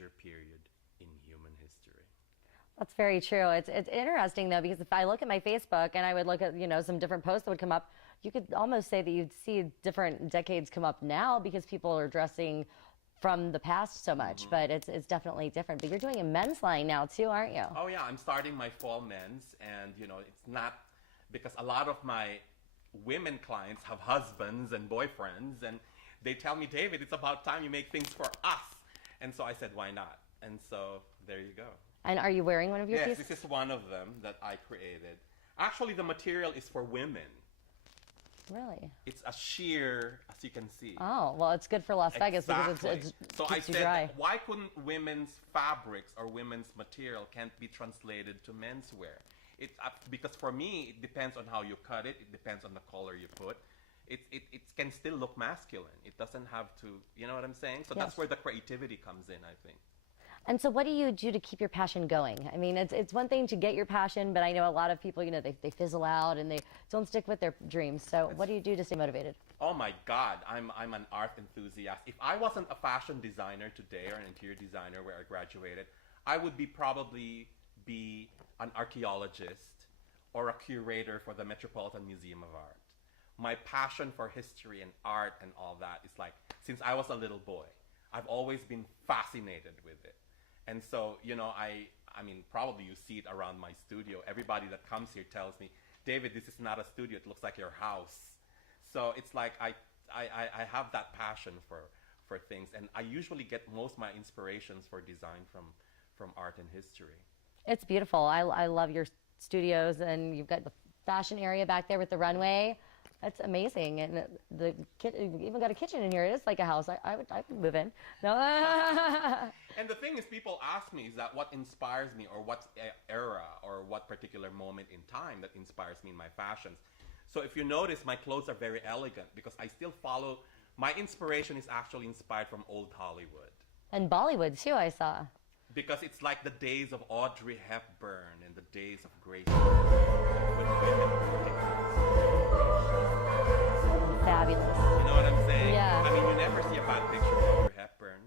major period in human history. That's very true. It's interesting though, because if I look at my Facebook and I would look at, you know, some different posts that would come up, you could almost say that you'd see different decades come up now because people are dressing from the past so much, but it's definitely different. But you're doing a men's line now too, aren't you? Oh yeah, I'm starting my fall men's, and you know, it's not because a lot of my women clients have husbands and boyfriends, and they tell me, David, it's about time you make things for us. And so I said, why not? And so there you go. And are you wearing one of your Yes, pieces? this is one of them that I created. Actually, the material is for women. Really? It's a sheer, as you can see. Oh, well, it's good for Las Vegas because Exactly. it's So I keeps you said, dry. why couldn't women's fabrics or women's material can't be translated to menswear? Because for me, it depends on how you cut it. It depends on the color you put. It can still look masculine. It doesn't have to, you know what I'm saying? So Yes. that's where the creativity comes in, I think. And so what do you do to keep your passion going? I mean, it's one thing to get your passion, but I know a lot of people, you know, they fizzle out and they don't stick with their dreams. So what do you do to stay motivated? Oh my God, I'm an art enthusiast. If I wasn't a fashion designer today or an interior designer where I graduated, I would probably be an archaeologist or a curator for the Metropolitan Museum of Art. My passion for history and art and all that is like, since I was a little boy, I've always been fascinated with it. And so, you know, I mean, probably you see it around my studio. Everybody that comes here tells me, David, this is not a studio. It looks like your house. So it's like I have that passion for things. And I usually get most of my inspirations for design from art and history. It's beautiful. I love your studios, and you've got the fashion area back there with the runway. That's amazing. And you even got a kitchen in here. It is like a house. I would move in. No. And the thing is, people ask me, is that what inspires me, or what era or what particular moment in time that inspires me in my fashions. So if you notice, my clothes are very elegant because I still follow, my inspiration is actually inspired from old Hollywood. And Bollywood too, I saw. Because it's like the days of Audrey Hepburn and the days of Grace with women. Fabulous. You know what I'm saying? Yeah. I mean, you never see a bad picture of Audrey Hepburn.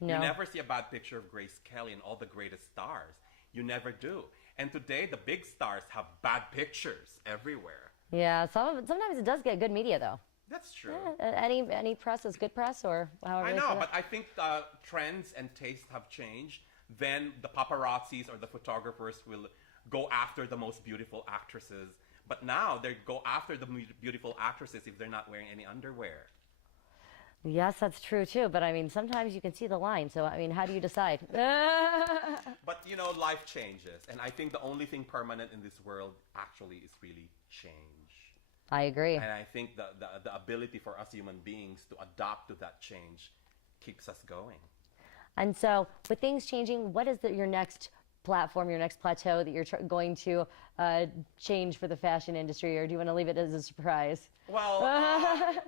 No. You never see a bad picture of Grace Kelly and all the greatest stars. You never do. And today, the big stars have bad pictures everywhere. Yeah, sometimes it does get good media though. That's true. Any press is good press, or however. I know, but I think trends and tastes have changed. Then the paparazzis or the photographers will go after the most beautiful actresses. But now they go after the beautiful actresses if they're not wearing any underwear. Yes, that's true too. But I mean, sometimes you can see the line. So I mean, how do you decide? But you know, life changes, and I think the only thing permanent in this world actually is really change. I agree. And I think the ability for us human beings to adapt to that change keeps us going. And so, with things changing, what is your next platform, your next plateau that you're going to change for the fashion industry, or do you want to leave it as a surprise? Well,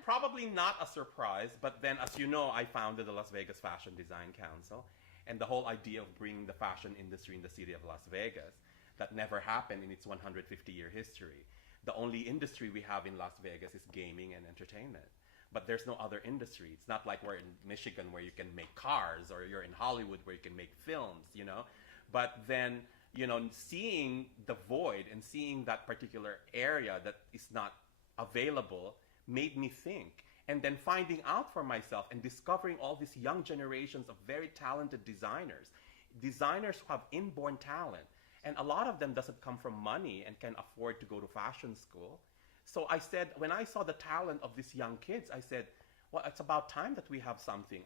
probably not a surprise, but then, as you know, I founded the Las Vegas Fashion Design Council, and the whole idea of bringing the fashion industry in the city of Las Vegas, that never happened in its 150-year history. The only industry we have in Las Vegas is gaming and entertainment. But there's no other industry. It's not like we're in Michigan where you can make cars, or you're in Hollywood where you can make films, you know. But then, you know, seeing the void and seeing that particular area that is not available made me think. And then finding out for myself and discovering all these young generations of very talented designers who have inborn talent. And a lot of them doesn't come from money and can afford to go to fashion school. So I said, when I saw the talent of these young kids, I said, well, it's about time that we have something,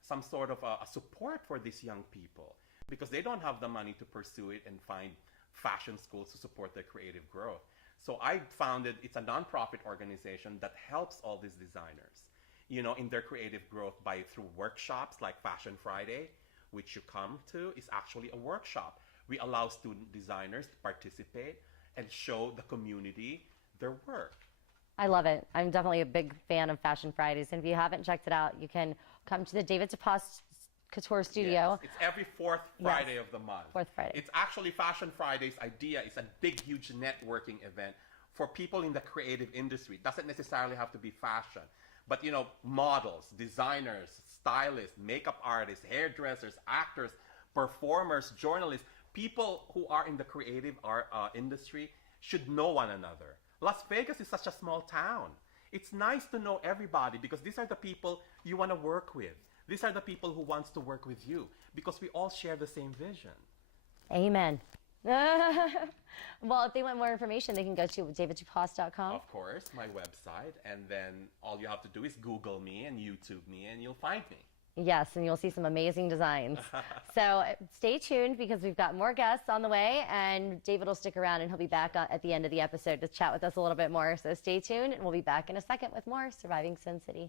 some sort of a support for these young people, because they don't have the money to pursue it and find fashion schools to support their creative growth. So I founded, it's a nonprofit organization that helps all these designers, you know, in their creative growth through workshops like Fashion Friday, which you come to, is actually a workshop. We allow student designers to participate and show the community their work. I love it. I'm definitely a big fan of Fashion Fridays. And if you haven't checked it out, you can come to the David Tupaz Couture Studio. Yes, it's every fourth Friday of the month. Fourth Friday. It's actually Fashion Friday's idea. It's a big, huge networking event for people in the creative industry. It doesn't necessarily have to be fashion, But, you know, models, designers, stylists, makeup artists, hairdressers, actors, performers, journalists, people who are in the creative art industry should know one another. Las Vegas is such a small town. It's nice to know everybody because these are the people you want to work with. These are the people who wants to work with you because we all share the same vision. Amen. Well, if they want more information, they can go to davidtupaz.com. Of course, my website. And then all you have to do is Google me and YouTube me and you'll find me. Yes, and you'll see some amazing designs. So stay tuned because we've got more guests on the way, and David will stick around and he'll be back at the end of the episode to chat with us a little bit more. So stay tuned, and we'll be back in a second with more Surviving Sin City.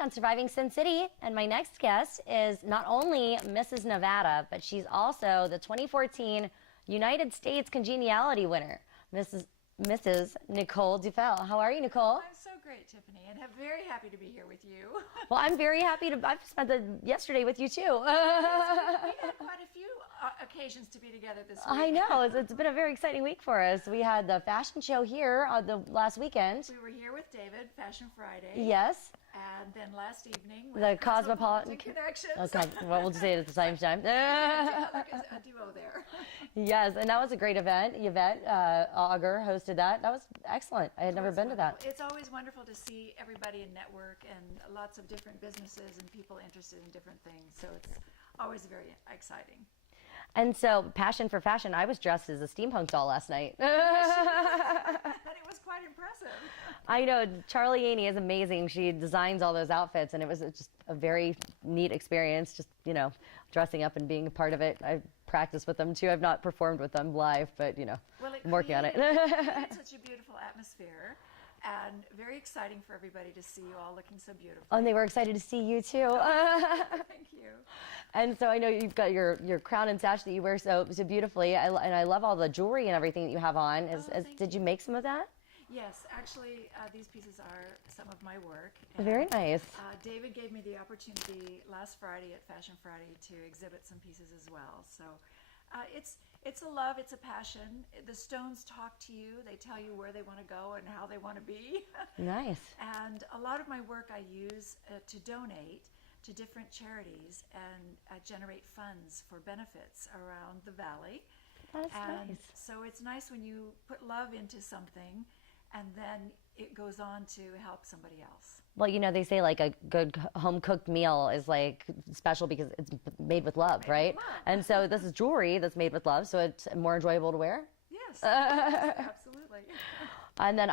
On Surviving Sin City, and my next guest is not only Mrs. Nevada, but she's also the 2014 United States Congeniality winner, Mrs. Nicole Duffel. How are you, Nicole? I'm so great, Tiffany, and I'm very happy to be here with you. Well, I'm very happy to. I've spent yesterday with you too. We had quite a few occasions to be together this week. I know. It's been a very exciting week for us. We had the fashion show here the last weekend. We were here with David, Fashion Friday. Yes. And then last evening with The Cosmopolitan Connections. Okay, well, we'll say it at the same time. Like a duo there. Yes, and that was a great event. Yvette Auger hosted that. That was excellent. I had never been to that. It's always wonderful to see everybody in network and lots of different businesses and people interested in different things. So it's always very exciting. And so, passion for fashion, I was dressed as a steampunk doll last night. And it was quite impressive. I know. Charlie Yaney is amazing. She designs all those outfits, and it was just a very neat experience, just, dressing up and being a part of it. I've practiced with them, too. I've not performed with them live, but, Well, I'm working on it. It created such a beautiful atmosphere. And very exciting for everybody to see you all looking so beautiful. Oh, and they were excited to see you, too. Thank you. And so I know you've got your crown and sash that you wear so beautifully, and I love all the jewelry and everything that you have on. Did you make some of that? Yes, actually, these pieces are some of my work. Very nice. David gave me the opportunity last Friday at Fashion Friday to exhibit some pieces as well. So it's a love, it's a passion. The stones talk to you. They tell you where they want to go and how they want to be. Nice. And a lot of my work I use to donate to different charities and generate funds for benefits around the valley. That's nice. So it's nice when you put love into something and then it goes on to help somebody else. Well, they say like a good home-cooked meal is like special because it's made with love, right? With love. And so this is jewelry that's made with love, so it's more enjoyable to wear. Yes, yes, absolutely. And then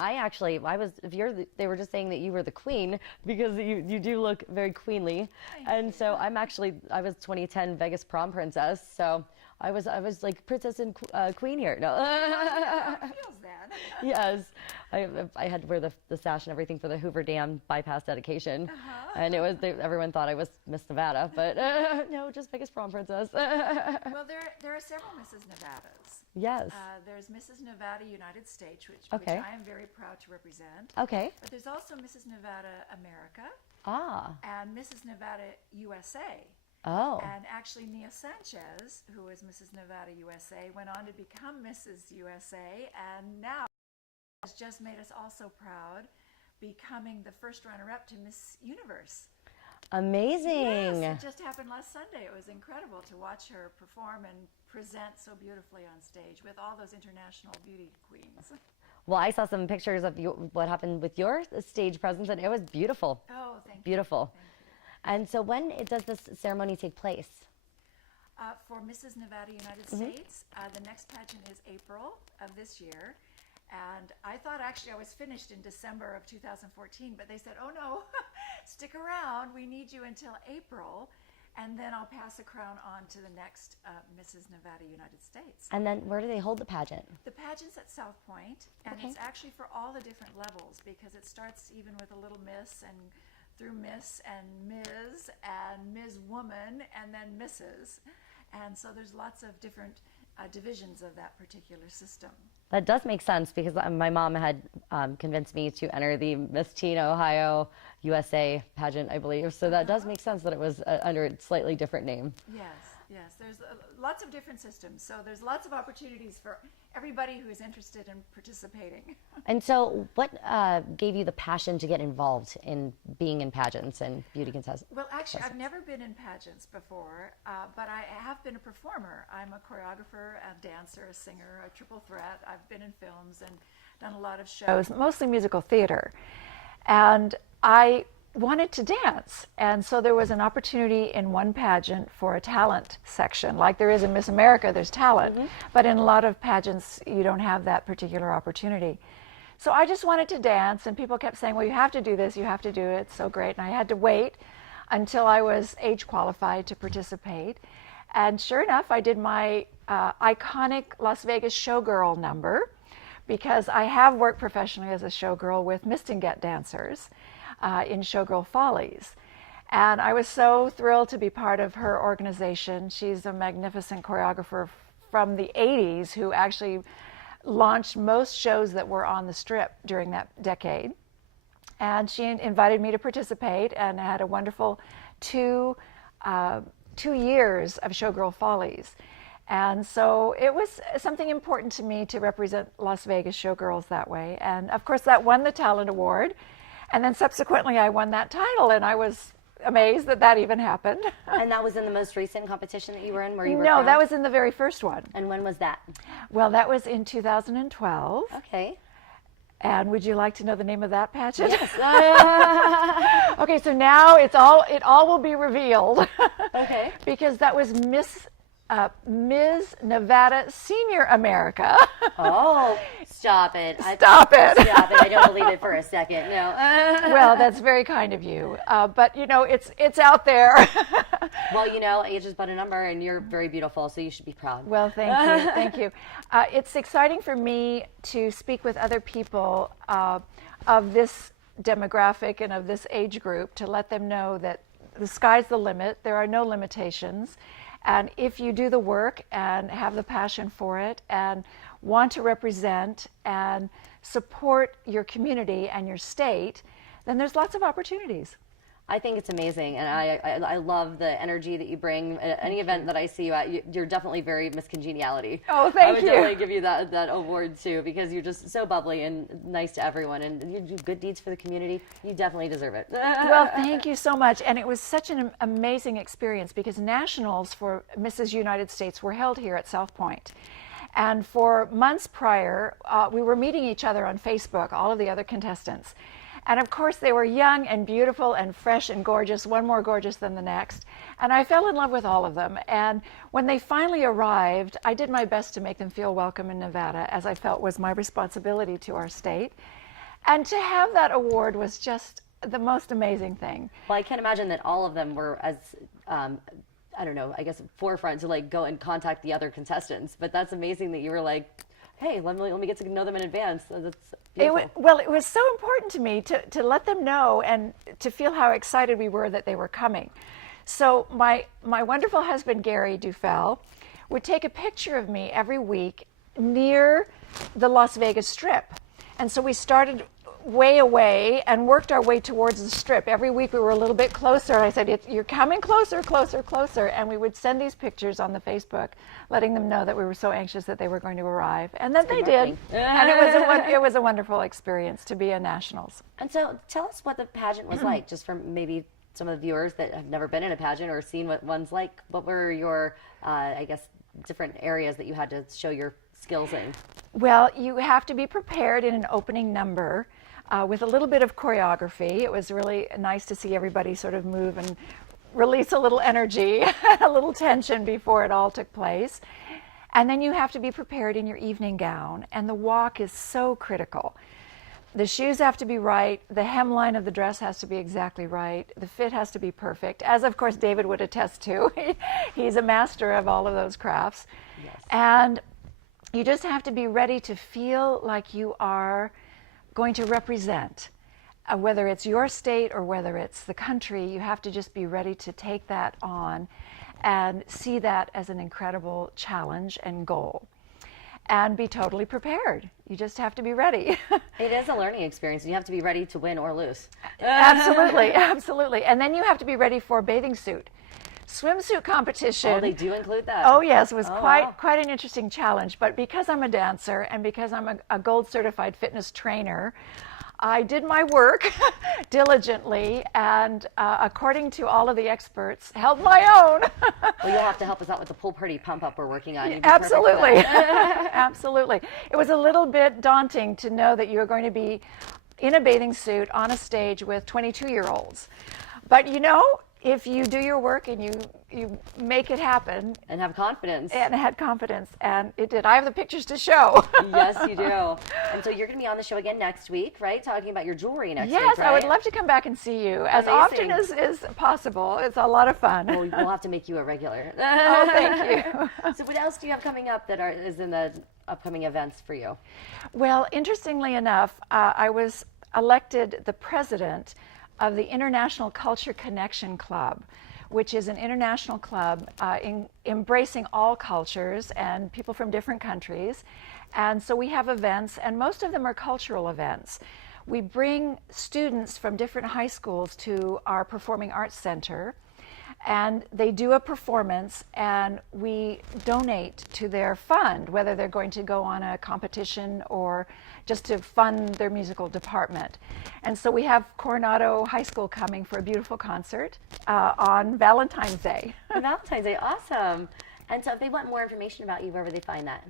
they were just saying that you were the queen because you do look very queenly. And so I was 2010 Vegas prom princess, so I was like princess and queen here. No. How it feels then. Yes, I had to wear the sash and everything for the Hoover Dam bypass dedication, and everyone thought I was Miss Nevada, but no, just Vegas prom princess. Well, there are several Mrs. Nevadas. Yes. There's Mrs. Nevada United States, which Okay. I am very proud to represent. Okay. But there's also Mrs. Nevada America Ah. and Mrs. Nevada USA. Oh. And actually, Nia Sanchez, who was Mrs. Nevada USA, went on to become Mrs. USA, and now has just made us all so proud, becoming the first runner-up to Miss Universe. Amazing. Yes, it just happened last Sunday. It was incredible to watch her perform and present so beautifully on stage with all those international beauty queens. Well, I saw some pictures of what happened with your stage presence, and it was beautiful. Oh, thank you. Beautiful. Thank you. And so when does this ceremony take place? For Mrs. Nevada United States, the next pageant is April of this year. And I thought actually I was finished in December of 2014, but they said, oh no, stick around, we need you until April, and then I'll pass the crown on to the next Mrs. Nevada United States. And then where do they hold the pageant? The pageant's at South Point, and Okay. it's actually for all the different levels, because it starts even with a little miss and through Miss and Ms. Woman, and then Mrs. And so there's lots of different divisions of that particular system. That does make sense because my mom had convinced me to enter the Miss Teen Ohio USA pageant, I believe. So that does make sense that it was under a slightly different name. Yes, yes. There's lots of different systems. So there's lots of opportunities for everybody who is interested in participating. And so what gave you the passion to get involved in being in pageants and beauty contests? Well, actually, I've never been in pageants before, but I have been a performer. I'm a choreographer, a dancer, a singer, a triple threat. I've been in films and done a lot of shows, mostly musical theater. And I wanted to dance, and so there was an opportunity in one pageant for a talent section. Like there is in Miss America, there's talent, but in a lot of pageants you don't have that particular opportunity. So I just wanted to dance, and people kept saying, well, you have to do this, you have to do it, it's so great. And I had to wait until I was age qualified to participate. And sure enough, I did my iconic Las Vegas showgirl number, because I have worked professionally as a showgirl with Mistinguett dancers in Showgirl Follies. And I was so thrilled to be part of her organization. She's a magnificent choreographer from the 80s who actually launched most shows that were on the Strip during that decade. And she invited me to participate, and I had a wonderful two years of Showgirl Follies. And so it was something important to me to represent Las Vegas showgirls that way. And of course, that won the Talent Award. And then subsequently, I won that title, and I was amazed that that even happened. And that was in the most recent competition that you were in, where you were No, crowned? that was in the very first one. And when was that? Well, that was in 2012. Okay. And would you like to know the name of that pageant? Yes. Okay, so now it all will be revealed. Okay. Because that was Ms. Nevada Senior America. Oh, stop it. Stop it. Stop it. I don't believe it for a second. No. Well, that's very kind of you. But, you know, it's out there. Well, you know, age is but a number, and you're very beautiful, so you should be proud. Well, thank you. Thank you. It's exciting for me to speak with other people of this demographic and of this age group, to let them know that the sky's the limit. There are no limitations. And if you do the work and have the passion for it and want to represent and support your community and your state, then there's lots of opportunities. I think it's amazing, and I love the energy that you bring. At any event that I see you at, you're definitely very Miss Congeniality. Oh, thank you. I would definitely give you that award, too, because you're just so bubbly and nice to everyone, and you do good deeds for the community. You definitely deserve it. Well, thank you so much. And it was such an amazing experience, because nationals for Mrs. United States were held here at South Point. And for months prior, we were meeting each other on Facebook, all of the other contestants. And of course, they were young and beautiful and fresh and gorgeous, one more gorgeous than the next. And I fell in love with all of them. And when they finally arrived, I did my best to make them feel welcome in Nevada, as I felt was my responsibility to our state. And to have that award was just the most amazing thing. Well, I can't imagine that all of them were as, I don't know, I guess forefront to like go and contact the other contestants. But that's amazing that you were like, hey, let me get to know them in advance. That's beautiful. It was so important to me to let them know and to feel how excited we were that they were coming. So my wonderful husband, Gary Duffel, would take a picture of me every week near the Las Vegas Strip. And so we started way away and worked our way towards the Strip. Every week we were a little bit closer. I said, you're coming closer, closer, closer. And we would send these pictures on the Facebook, letting them know that we were so anxious that they were going to arrive. And then they did. And it was a wonderful experience to be a Nationals. And so tell us what the pageant was like, just for maybe some of the viewers that have never been in a pageant or seen what one's like. What were your, I guess, different areas that you had to show your skills in? Well, you have to be prepared in an opening number. With a little bit of choreography. It was really nice to see everybody sort of move and release a little energy, a little tension before it all took place. And then you have to be prepared in your evening gown, and the walk is so critical. The shoes have to be right, the hemline of the dress has to be exactly right, the fit has to be perfect, as of course David would attest to. He's a master of all of those crafts. Yes. And you just have to be ready to feel like you are going to represent, whether it's your state or whether it's the country. You have to just be ready to take that on and see that as an incredible challenge and goal, and be totally prepared. You just have to be ready. It is a learning experience. You have to be ready to win or lose. Absolutely, absolutely. And then you have to be ready for a bathing suit. Swimsuit competition. Oh, they do include that? Oh, yes. It was Wow. quite an interesting challenge. But because I'm a dancer and because I'm a gold certified fitness trainer, I did my work diligently and, according to all of the experts, held my own. Well, you'll have to help us out with the pool party pump up we're working on. You'd be perfect for Absolutely. that. Absolutely. It was a little bit daunting to know that you're going to be in a bathing suit on a stage with 22-year-olds. But you know, if you do your work and you make it happen. And have confidence. And I had confidence, and it did. I have the pictures to show. Yes, you do. And so you're going to be on the show again next week, right? Talking about your jewelry next week, Yes, right? I would love to come back and see you as often as is possible. It's a lot of fun. Well, we'll have to make you a regular. Oh, thank you. So what else do you have coming up that is in the upcoming events for you? Well, interestingly enough, I was elected the president of the International Culture Connection Club, which is an international club embracing all cultures and people from different countries. And so we have events, and most of them are cultural events. We bring students from different high schools to our Performing Arts Center, and they do a performance, and we donate to their fund, whether they're going to go on a competition or just to fund their musical department. And so we have Coronado High School coming for a beautiful concert on Valentine's Day. Valentine's Day, awesome. And so if they want more information about you, where would they find that?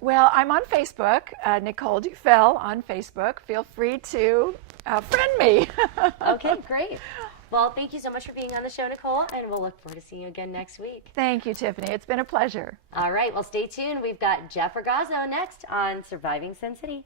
Well, I'm on Facebook, Nicole Duffel on Facebook. Feel free to friend me. Okay, great. Well, thank you so much for being on the show, Nicole, and we'll look forward to seeing you again next week. Thank you, Tiffany. It's been a pleasure. All right, well, stay tuned. We've got Jeff Ragazzo next on Surviving Sin City.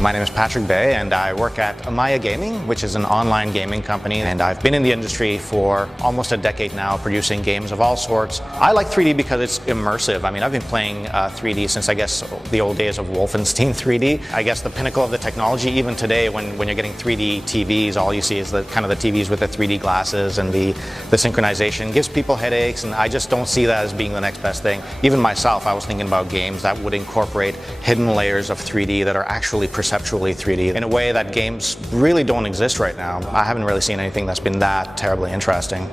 My name is Patrick Bay, and I work at Amaya Gaming, which is an online gaming company, and I've been in the industry for almost a decade now, producing games of all sorts. I like 3D because it's immersive. I mean, I've been playing 3D since, I guess, the old days of Wolfenstein 3D. I guess the pinnacle of the technology, even today, when you're getting 3D TVs, all you see is the kind of the TVs with the 3D glasses, and the synchronization gives people headaches, and I just don't see that as being the next best thing. Even myself, I was thinking about games that would incorporate hidden layers of 3D that are actually perceptually 3D in a way that games really don't exist right now. I haven't really seen anything that's been that terribly interesting.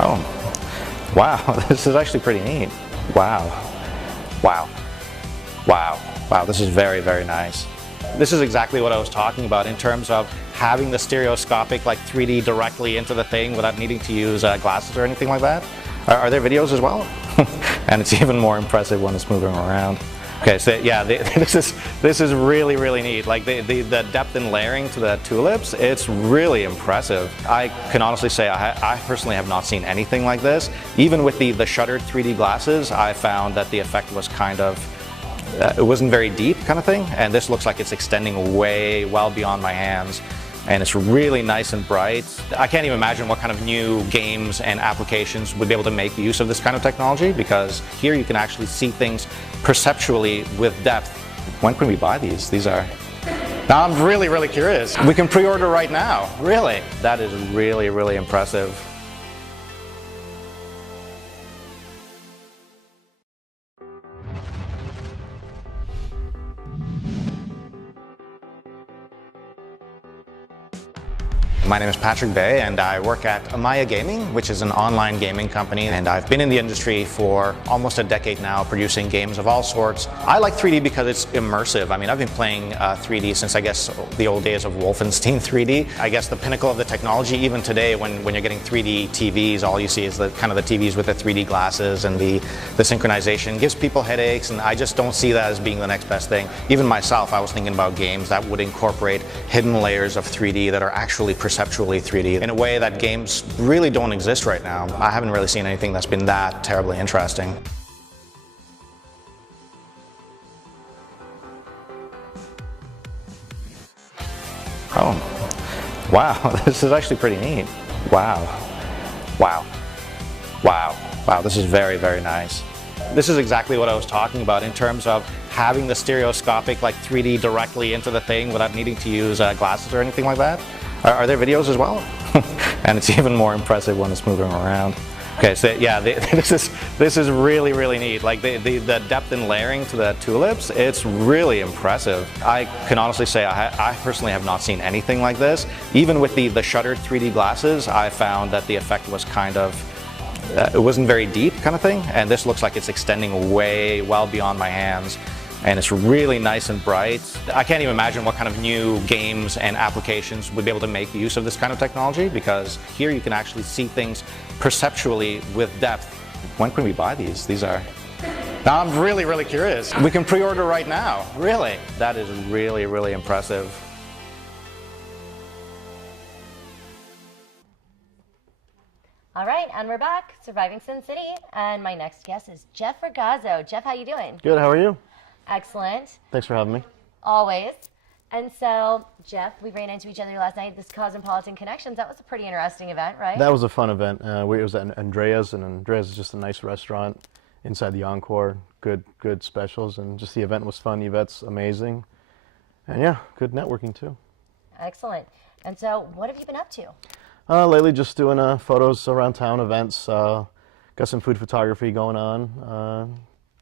Oh, wow, this is actually pretty neat. Wow, wow, wow, wow, this is very, very nice. This is exactly what I was talking about in terms of having the stereoscopic like 3D directly into the thing without needing to use glasses or anything like that. Are there videos as well? And it's even more impressive when it's moving around. Okay, so yeah, this is really, really neat. Like the depth and layering to the tulips, it's really impressive. I can honestly say I personally have not seen anything like this. Even with the shuttered 3D glasses, I found that the effect was kind of, it wasn't very deep kind of thing, and this looks like it's extending way well beyond my hands. And it's really nice and bright. I can't even imagine what kind of new games and applications would be able to make use of this kind of technology, because here you can actually see things perceptually with depth. When can we buy these? These are... Now I'm really, really curious. We can pre-order right now. Really? That is really, really impressive. My name is Patrick Bay, and I work at Amaya Gaming, which is an online gaming company, and I've been in the industry for almost a decade now, producing games of all sorts. I like 3D because it's immersive. I mean, I've been playing 3D since, I guess, the old days of Wolfenstein 3D. I guess the pinnacle of the technology, even today, when you're getting 3D TVs, all you see is the kind of the TVs with the 3D glasses, and the synchronization gives people headaches, and I just don't see that as being the next best thing. Even myself, I was thinking about games that would incorporate hidden layers of 3D that are actually perceptually 3D in a way that games really don't exist right now. I haven't really seen anything that's been that terribly interesting. Oh, wow, this is actually pretty neat. Wow, wow, wow, wow, this is very, very nice. This is exactly what I was talking about in terms of having the stereoscopic like 3D directly into the thing without needing to use glasses or anything like that. Are there videos as well? And it's even more impressive when it's moving around. Okay, so yeah, this is really, really neat. Like the depth and layering to the tulips, it's really impressive. I can honestly say I personally have not seen anything like this. Even with the shuttered 3D glasses, I found that the effect was kind of, it wasn't very deep kind of thing, and this looks like it's extending way well beyond my hands. And it's really nice and bright. I can't even imagine what kind of new games and applications would be able to make use of this kind of technology, because here you can actually see things perceptually with depth. When can we buy these? These are... Now I'm really, really curious. We can pre-order right now. Really? That is really, really impressive. All right, and we're back, Surviving Sin City, and my next guest is Jeff Ragazzo. Jeff, how you doing? Good, how are you? Excellent. Thanks for having me. Always. And so, Jeff, we ran into each other last night, this Cosmopolitan Connections. That was a pretty interesting event, right? That was a fun event. It was at Andrea's, and Andrea's is just a nice restaurant inside the Encore. Good specials, and just the event was fun. Yvette's amazing. And yeah, good networking too. Excellent. And so, what have you been up to? Lately, just doing photos around town, events. Got some food photography going on.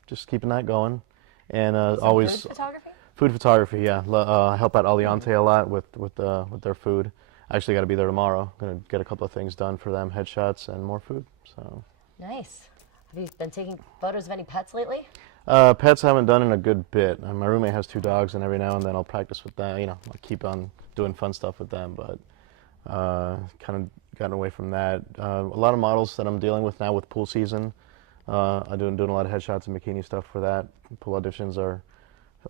Just keeping that going, and always Food photography. food photography. Yeah, I help out Aliante a lot with their food. I actually got to be there tomorrow. Gonna get a couple of things done for them, headshots and more food. So Nice. Have you been taking photos of any pets lately? pets I haven't done in a good bit. My roommate has 2 dogs, and every now and then I'll practice with them. You know, I keep on doing fun stuff with them, but kind of gotten away from that. A lot of models that I'm dealing with now with pool season. I'm doing a lot of headshots and bikini stuff for that. Pool auditions are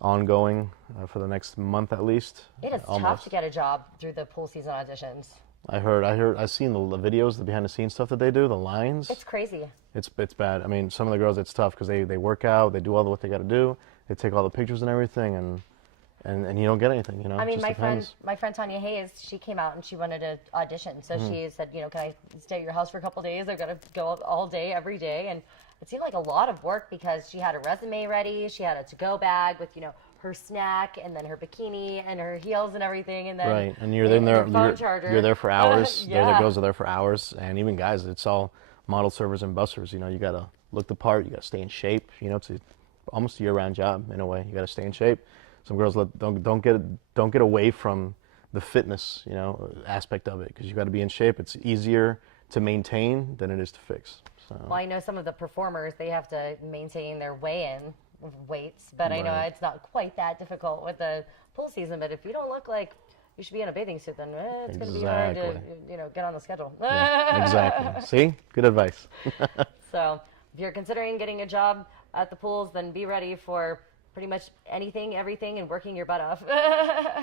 ongoing for the next month at least. It is tough to get a job through the pool season auditions. I've seen the videos, the behind the scenes stuff that they do, the lines. It's crazy. It's bad. I mean, some of the girls, it's tough because they work out, they do all what they got to do, they take all the pictures and everything, and you don't get anything, you know. I mean, Just depends. my friend Tanya Hayes, she came out and she wanted to audition. So she said, you know, can I stay at your house for a couple of days? I've got to go all day, every day. And it seemed like a lot of work because she had a resume ready. She had a to-go bag with, you know, her snack and then her bikini and her heels and everything. And then Right, and you're there. You're there for hours. Yeah. The girls are there for hours, and even guys. It's all model servers and bussers. You know, you gotta look the part. You gotta stay in shape. You know, it's almost a year-round job in a way. You gotta stay in shape. Some girls don't get away from the fitness, you know, aspect of it, because you got to be in shape. It's easier to maintain than it is to fix. So. Well, I know some of the performers, they have to maintain their weigh-in weights, but I know Right. it's not quite that difficult with the pool season. But if you don't look like you should be in a bathing suit, then it's going to be hard to, Exactly. you know, get on the schedule. Yeah, exactly. See, good advice. So if you're considering getting a job at the pools, then be ready for pretty much anything, everything, and working your butt off.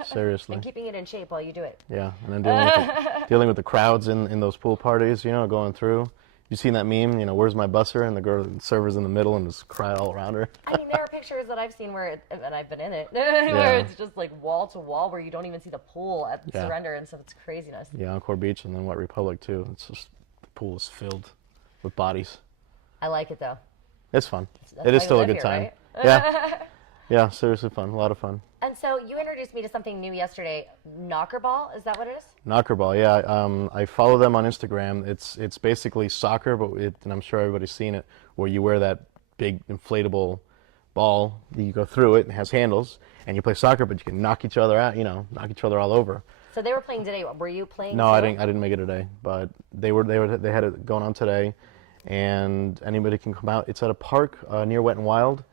Seriously. And keeping it in shape while you do it. Yeah, and then dealing with the crowds in those pool parties, you know, going through. You seen that meme, you know, where's my busser? And the server's in the middle and just cry all around her. I mean, there are pictures that I've seen where, and I've been in it, where it's just like wall to wall, where you don't even see the pool at Surrender, and so it's craziness. Yeah, Encore Beach and then Wet Republic too. It's just, the pool is filled with bodies. I like it though. It's fun. That's It is why you still a live good here, time. right? Yeah. Yeah, seriously fun. A lot of fun. And so you introduced me to something new yesterday, knockerball. Is that what it is? Knockerball, yeah. I follow them on Instagram. It's basically soccer, but and I'm sure everybody's seen it, where you wear that big inflatable ball, you go through it, and it has handles, and you play soccer, but you can knock each other out, you know, knock each other all over. So they were playing today. Were you playing? No, too? I didn't make it today, but they had it going on today, and anybody can come out. It's at a park near Wet and Wild,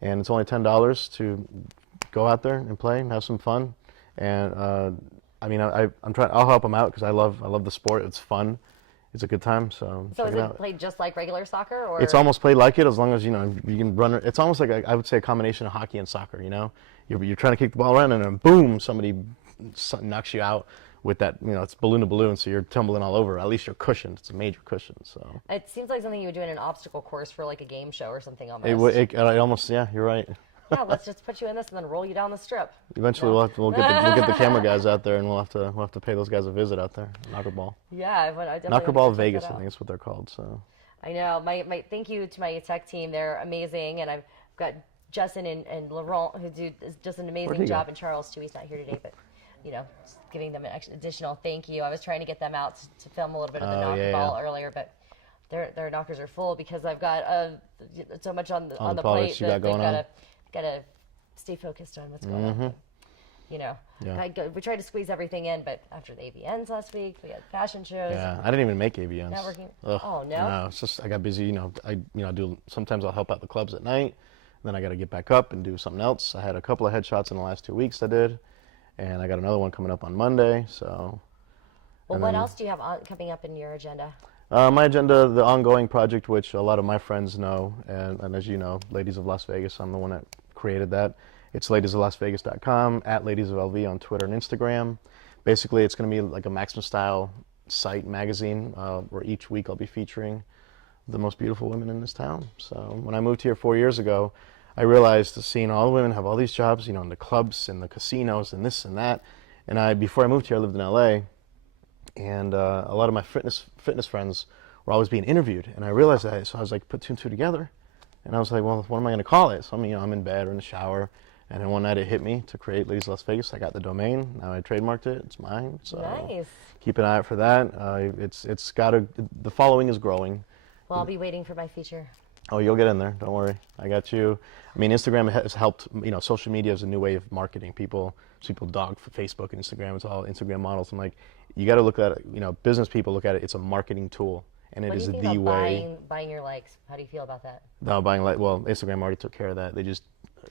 and it's only $10 to go out there and play and have some fun. And I mean, I'm trying. I'll help them out because I love the sport. It's fun. It's a good time. So So check is it it out. played just like regular soccer, or It's almost played like it, as long as you know you can run. It's almost like I would say a combination of hockey and soccer. You know, you're trying to kick the ball around, and then boom, somebody knocks you out with that. You know, it's balloon to balloon, so you're tumbling all over. At least you're cushioned. It's a major cushion. So It seems like something you would do in an obstacle course for like a game show or something almost. it almost, yeah, you're right. Yeah, let's just put you in this and then roll you down the strip. Eventually, we'll get the camera guys out there, and we'll have to pay those guys a visit out there. Knockerball, Yeah, I definitely want to Knockerball check Vegas, that I out. think is what they're called. So I know. My thank you to my tech team. They're amazing, and I've got Justin and Laurent who do just an he amazing go? job, and Charles too. He's not here today, but you know, just giving them an additional thank you. I was trying to get them out to film a little bit of the Oh, yeah, Knockerball earlier, but their knockers are full because I've got so much on the plate you got that going on. gotta stay focused on what's going on. You know, Yeah. we tried to squeeze everything in, but after the AVNs last week, we had fashion shows. yeah, I didn't even make AVNs. Networking. Ugh, Oh, no? No, it's just I got busy. You know, I do sometimes I'll help out the clubs at night. Then I got to get back up and do something else. I had a couple of headshots in the last 2 weeks I did, and I got another one coming up on Monday. So. Well, and what then- else do you have coming up in your agenda? My agenda, the ongoing project, which a lot of my friends know, and as you know, Ladies of Las Vegas, I'm the one that created that. It's ladiesoflasvegas.com, at Ladies of LV on Twitter and Instagram. Basically, it's going to be like a Maxim style site magazine where each week I'll be featuring the most beautiful women in this town. So when I moved here 4 years ago, I realized seeing all the women have all these jobs, you know, in the clubs and the casinos and this and that. And before I moved here, I lived in LA. And a lot of my fitness friends were always being interviewed, and I realized that. So I was like, put two and two together, and I was like, well, what am I going to call it? So I'm in bed or in the shower, And then one night it hit me to create Ladies of Las Vegas. I got the domain. Now I trademarked it. It's mine. So Nice. keep an eye out for that. The following is growing. Well, I'll be waiting for my feature. Oh, you'll get in there. Don't worry. I got you. I mean, Instagram has helped. Social media is a new way of marketing. People dog for Facebook and Instagram. It's all Instagram models. I'm like, you got to look at it. Business people look at it. It's a marketing tool, and it What do is you think the about way. buying your likes? How do you feel about that? No, Instagram already took care of that. They just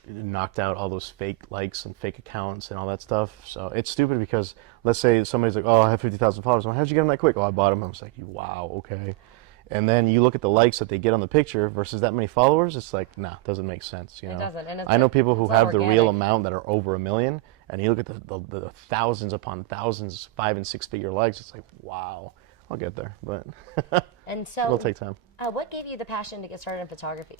knocked out all those fake likes and fake accounts and all that stuff. So it's stupid because let's say somebody's like, oh, I have 50,000 followers. I'm like, how'd you get them that quick? Oh, I bought them. I was like, wow, okay. And then you look at the likes that they get on the picture versus that many followers. It's like, nah, doesn't make sense. It doesn't. And I know people who it's not have the real organic. amount that are over 1 million, and you look at the thousands upon thousands, 5 and 6 figure likes. It's like, wow, I'll get there, but And so, it'll take time. What gave you the passion to get started in photography?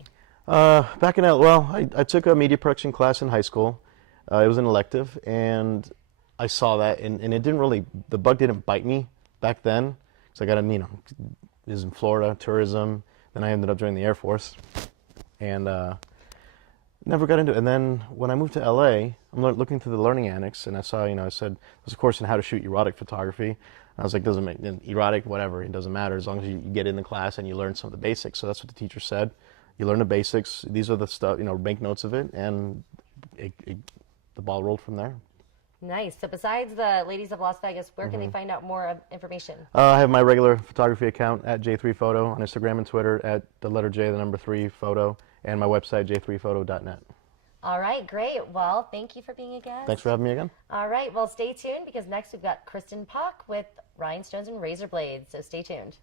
Back in I took a media production class in high school. It was an elective, and I saw that, and it didn't really, the bug didn't bite me back then. So I got is in Florida, tourism. Then I ended up joining the Air Force, and never got into it. And then when I moved to LA, I'm looking through the learning annex, and I saw, it said there's a course in how to shoot erotic photography. And I was like, doesn't make erotic, whatever, it doesn't matter as long as you get in the class and you learn some of the basics. So that's what the teacher said. You learn the basics. These are the stuff, make notes of it, and the ball rolled from there. Nice. So besides the Ladies of Las Vegas, where can they find out more information? I have my regular photography account at J3Photo on Instagram and Twitter at the letter J, the number 3 photo, and my website, j3photo.net. All right, great. Well, thank you for being a guest. Thanks for having me again. All right, well, stay tuned because next we've got Kristen Pock with Rhinestones and Razorblades, so stay tuned.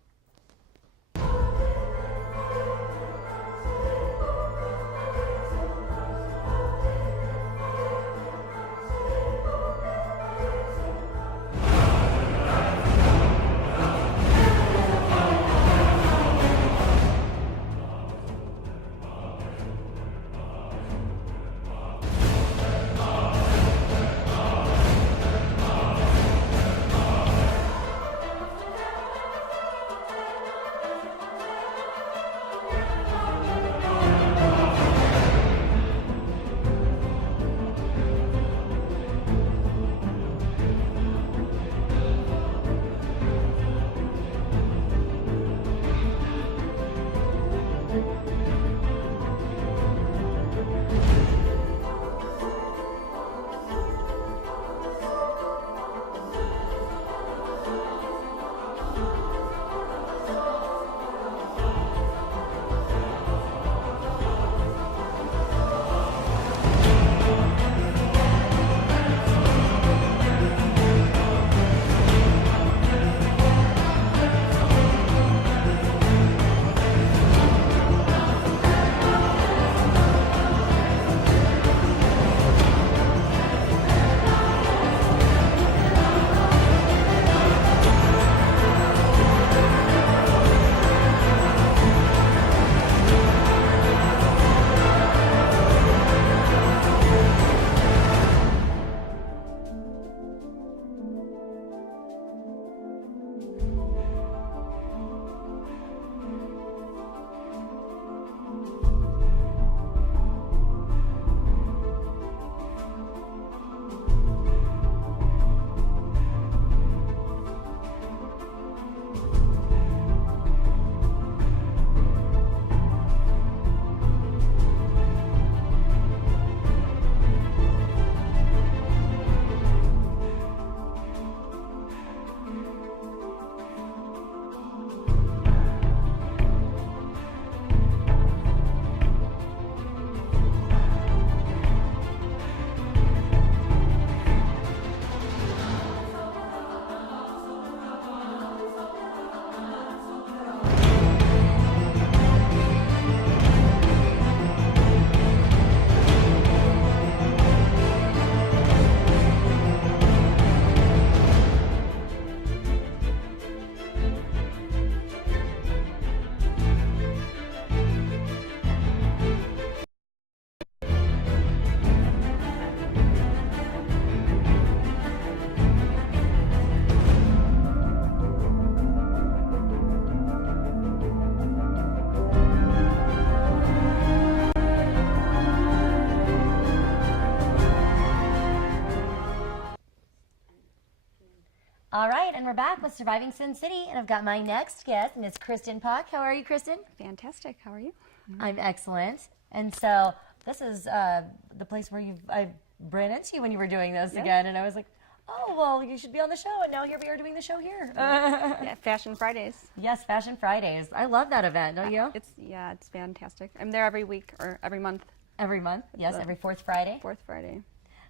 All right, and we're back with Surviving Sin City, and I've got my next guest, Miss Kristen Pock. How are you, Kristen? Fantastic. How are you? I'm excellent. And so this is the place where I ran into you when you were doing this again, and I was like, oh, well, you should be on the show, and now here we are doing the show here. Yeah, Fashion Fridays. Yes, Fashion Fridays. I love that event, don't you? It's fantastic. I'm there every week or every month. Every month, yes, every fourth Friday. Fourth Friday.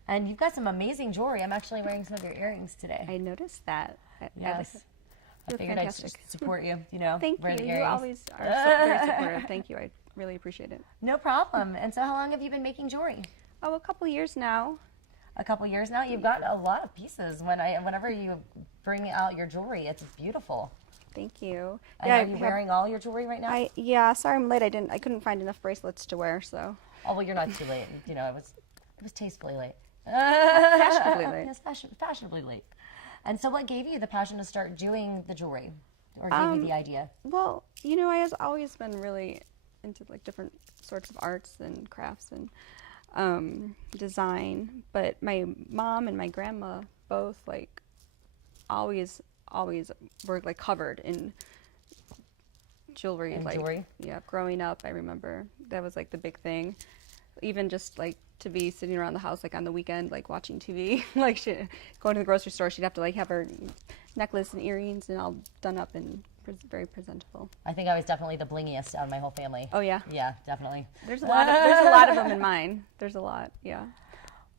And you've got some amazing jewelry. I'm actually wearing some of your earrings today. I noticed that. Yes. I figured fantastic. I'd support you, you know. Thank wear the you. You earrings. always are very supportive. Thank you. I really appreciate it. No problem. And so how long have you been making jewelry? Oh, a couple years now. A couple years now. You've got a lot of pieces. Whenever you bring out your jewelry, it's beautiful. Thank you. And are you wearing all your jewelry right now? Yeah. Sorry, I'm late. I couldn't find enough bracelets to wear. So. Oh well, you're not too late. You know, it was tastefully late. Fashionably late. Yes, fashionably late. And so, what gave you the passion to start doing the jewelry, or gave you the idea? Well, you know, I have always been really into like different sorts of arts and crafts and design. But my mom and my grandma both like always were like covered in jewelry. Jewelry? Yeah, growing up, I remember that was like the big thing. Even just like to be sitting around the house like on the weekend, like watching TV, like going to the grocery store, she'd have to like have her necklace and earrings and all done up and very presentable. I think I was definitely the blingiest out of my whole family. Oh yeah. Yeah, definitely. There's a lot of them in mine. There's a lot. Yeah.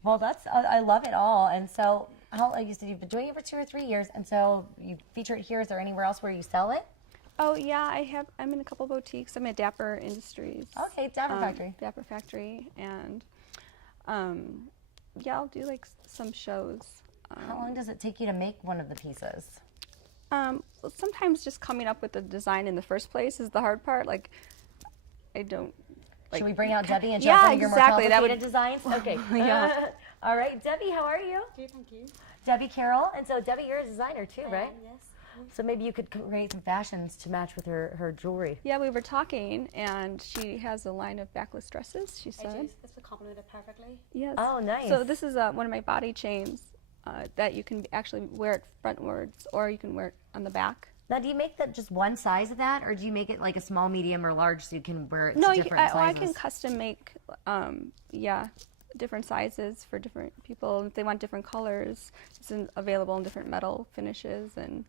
Well, I love it all. And so, you said you've been doing it for 2 or 3 years, and so you feature it here. Is there anywhere else where you sell it? Oh yeah, I'm in a couple boutiques. I'm at Dapper Industries. Okay, Dapper Factory. Dapper Factory, and yeah, I'll do like some shows. How long does it take you to make one of the pieces? Well, sometimes just coming up with the design in the first place is the hard part. Like, I don't. Like, should we bring out Debbie and show some of your more complicated designs? Okay. Yeah. All right, Debbie, how are you? Good, thank you. Debbie Carroll, and so Debbie, you're a designer too, right? Yes. So maybe you could create some fashions to match with her jewelry. Yeah, we were talking, and she has a line of backless dresses, she said. I do. This would complement it perfectly. Yes. Oh, nice. So this is one of my body chains that you can actually wear it frontwards, or you can wear it on the back. Now, do you make that just one size of that, or do you make it like a small, medium, or large so you can wear it to different sizes? I can custom make, different sizes for different people. If they want different colors, it's available in different metal finishes and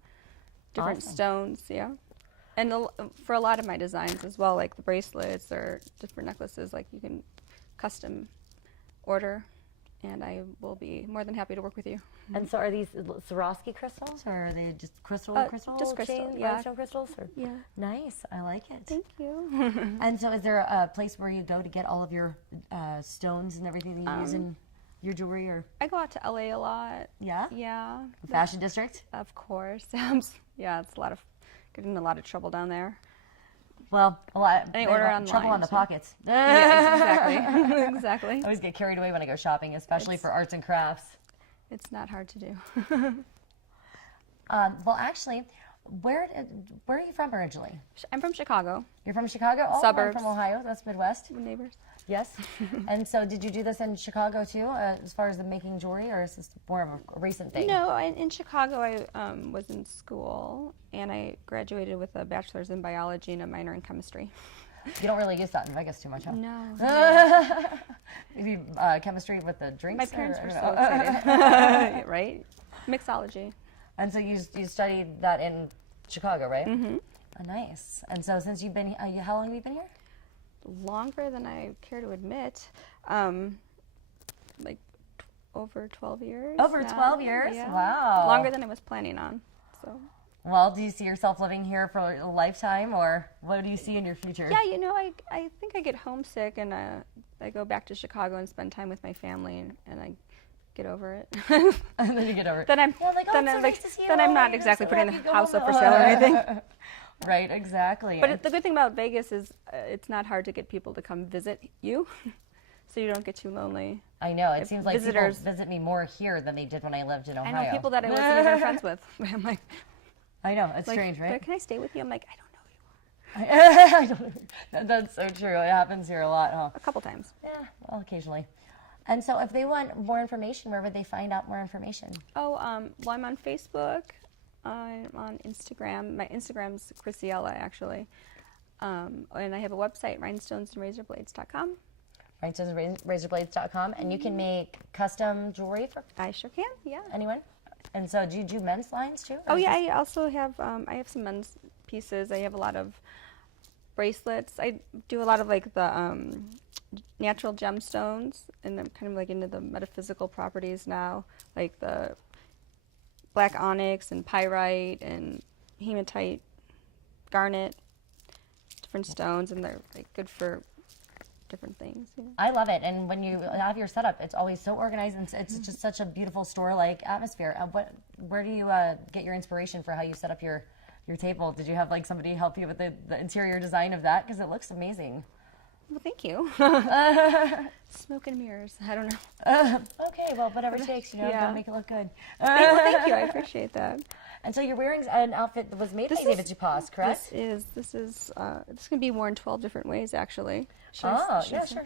different stones, yeah. And for a lot of my designs as well, like the bracelets or different necklaces, like you can custom order, and I will be more than happy to work with you. And so are these Swarovski crystals, or are they just crystal just crystal, chain, yeah. rhinestone crystals? Or? Yeah. Nice, I like it. Thank you. And so is there a place where you go to get all of your stones and everything that you use in your jewelry? Or I go out to LA a lot. Yeah? Yeah. Fashion district? Of course. Yeah, it's getting in a lot of trouble down there. Well, a lot. They order online. Trouble on the pockets. Yeah, exactly. Exactly. I always get carried away when I go shopping, especially for arts and crafts. It's not hard to do. Well, actually, where are you from originally? I'm from Chicago. You're from Chicago? Oh, Suburbs. I'm from Ohio. That's Midwest. We're neighbors. Yes. And so did you do this in Chicago too, as far as the making jewelry, or is this more of a recent thing? No, in Chicago I was in school, and I graduated with a bachelor's in biology and a minor in chemistry. You don't really use that in Vegas too much, huh? No. Maybe chemistry with the drinks? My parents were so excited. Right? Mixology. And so you studied that in Chicago, right? Mm-hmm. Oh, nice. And so since you've been, how long have you been here? Longer than I care to admit. Like over 12 years. Over now. 12 years? Yeah. Wow. Longer than I was planning on. So. Well, do you see yourself living here for a lifetime, or what do you see in your future? Yeah, you know, I think I get homesick, and I go back to Chicago and spend time with my family, and I get over it. And then you get over it. Then I'm then I'm not exactly putting the house up for sale or anything. Right, exactly. But the good thing about Vegas is it's not hard to get people to come visit you, so you don't get too lonely. I know. It seems like visitors people visit me more here than they did when I lived in Ohio. I know people that I wasn't even friends with. I'm like, I know. It's strange, right? Can I stay with you? I'm like, I don't know who you are. I don't, that's so true. It happens here a lot, huh? A couple times. Yeah, well, occasionally. And so if they want more information, where would they find out more information? Oh, well, I'm on Facebook. I'm on Instagram. My Instagram's Chrisiella, actually. And I have a website, rhinestonesandrazorblades.com. Rhinestonesandrazorblades.com. And you can make custom jewelry for I sure can, yeah. anyone? And so do you do men's lines too? Oh, yeah, I also have, I have some men's pieces. I have a lot of bracelets. I do a lot of like the natural gemstones, and I'm kind of like into the metaphysical properties now, like the black onyx and pyrite and hematite, garnet, different stones, and they're like good for different things. You know? I love it, and when you have your setup, it's always so organized, and it's just such a beautiful store-like atmosphere. Where do you get your inspiration for how you set up your table? Did you have like somebody help you with the interior design of that? Because it looks amazing. Well, thank you. Smoke and mirrors. I don't know. Okay, well, whatever it takes, you know, Yeah. to make it look good. Thank you. I appreciate that. And so you're wearing an outfit that was made by David Tupaz, correct? This can be worn 12 different ways, actually. Yeah, sure.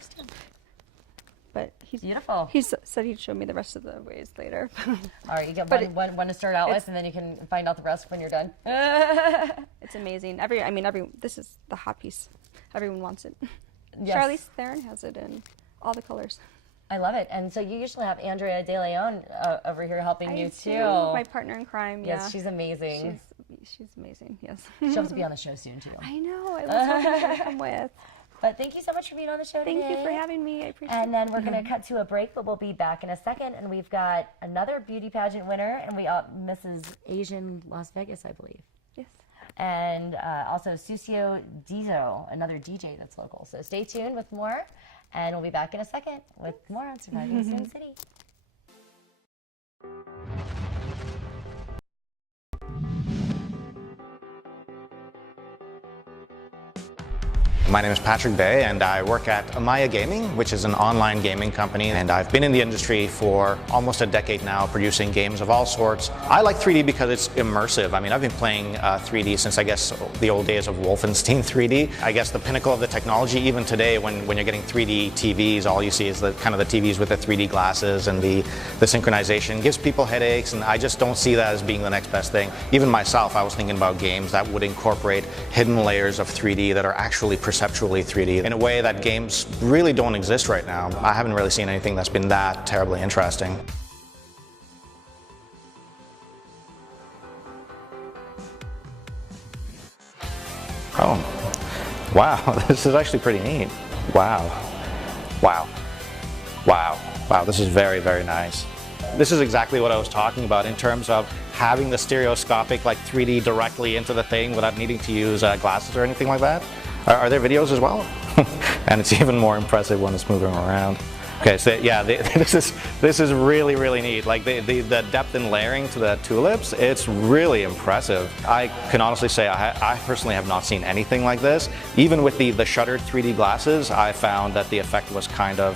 But he's Beautiful. He said he'd show me the rest of the ways later. All right, you get But one to start out with, and then you can find out the rest when you're done. It's amazing. This is the hot piece. Everyone wants it. Yes. Charlize Theron has it in all the colors. I love it. And so you usually have Andrea De Leon over here helping you too. My partner in crime. Yes, Yeah. she's amazing. She's amazing. Yes. She'll have to be on the show soon too. I know. I was hoping to come with. But thank you so much for being on the show today. Thank you for having me. I appreciate it. And then we're going to cut to a break, but we'll be back in a second. And we've got another beauty pageant winner, and Mrs. Asian Las Vegas, I believe. Yes. And also Succio Deezz-o, another DJ that's local. So stay tuned with more, and we'll be back in a second with more on Surviving Sin City. My name is Patrick Bay, and I work at Amaya Gaming, which is an online gaming company, and I've been in the industry for almost a decade now, producing games of all sorts. I like 3D because it's immersive. I mean, I've been playing 3D since, I guess, the old days of Wolfenstein 3D. I guess the pinnacle of the technology, even today, when you're getting 3D TVs, all you see is the kind of the TVs with the 3D glasses, and the synchronization gives people headaches, and I just don't see that as being the next best thing. Even myself, I was thinking about games that would incorporate hidden layers of 3D that are actually perceptually 3D in a way that games really don't exist right now. I haven't really seen anything that's been that terribly interesting. Oh, wow, this is actually pretty neat. Wow, wow, wow, wow, this is very, very nice. This is exactly what I was talking about in terms of having the stereoscopic like 3D directly into the thing without needing to use glasses or anything like that. Are there videos as well? And it's even more impressive when it's moving around. Okay, so yeah, this is really, really neat. Like the depth and layering to the tulips, it's really impressive. I can honestly say I personally have not seen anything like this. Even with the shuttered 3D glasses, I found that the effect was kind of,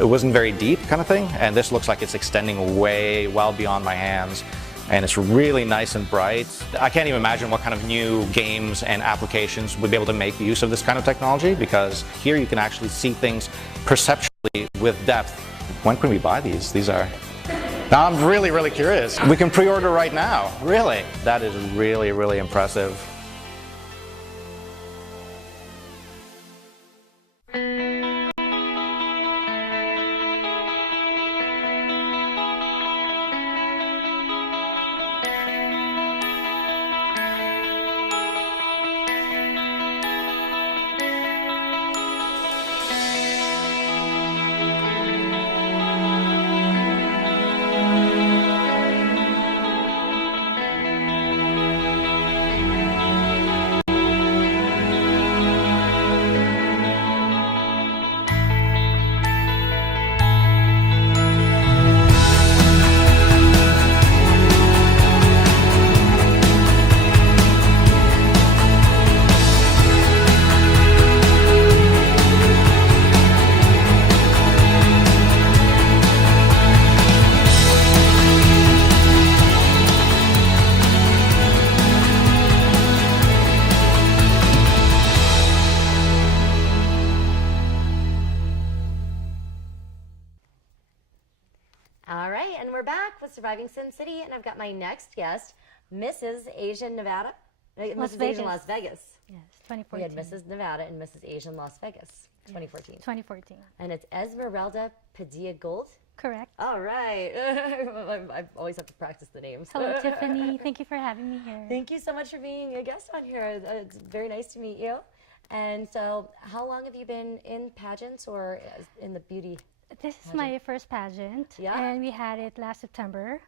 it wasn't very deep kind of thing, and this looks like it's extending way well beyond my hands. And it's really nice and bright. I can't even imagine what kind of new games and applications would be able to make use of this kind of technology, because here you can actually see things perceptually with depth. When can we buy these? These are... Now I'm really, really curious. We can pre-order right now. Really? That is really, really impressive. All right, and we're back with Surviving Sin City, and I've got my next guest, Mrs. Asian Nevada? Mrs. Asian Vegas. Las Vegas. Yes, We 2014. had Mrs. Nevada and Mrs. Asian Las Vegas, 2014. 2014. And it's Esmeralda Padilla Gold. Correct. All right. I always have to practice the names. Hello, Tiffany. Thank you for having me here. Thank you so much for being a guest on here. It's very nice to meet you. And so, how long have you been in pageants or in the beauty? This is my first pageant. Yeah? And we had it last September